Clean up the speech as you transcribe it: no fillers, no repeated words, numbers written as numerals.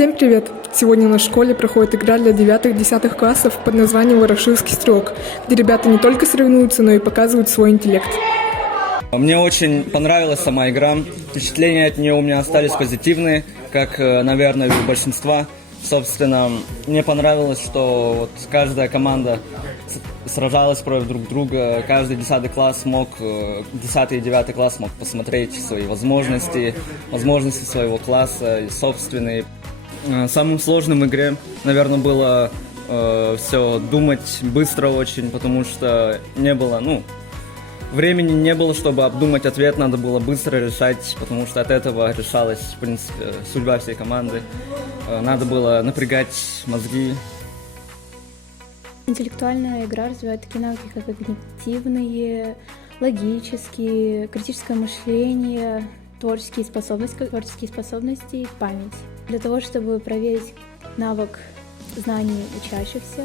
Всем привет! Сегодня на школе проходит игра для 9-10 классов под названием «Ворошиловский стрелок», где ребята не только соревнуются, но и показывают свой интеллект. Мне очень понравилась сама игра. Впечатления от нее у меня остались позитивные, как, наверное, у большинства. Собственно, мне понравилось, что вот каждая команда сражалась против друг друга. Каждый 10 класс мог, 10 и 9 класс мог посмотреть свои возможности своего класса, собственные. Самым сложным в игре, наверное, было все думать быстро очень, потому что не было, времени не было, чтобы обдумать ответ, надо было быстро решать, потому что от этого решалась, в принципе, судьба всей команды. Надо было напрягать мозги. Интеллектуальная игра развивает такие навыки, как когнитивные, логические, критическое мышление, творческие способности и память. Для того, чтобы проверить навык знаний учащихся,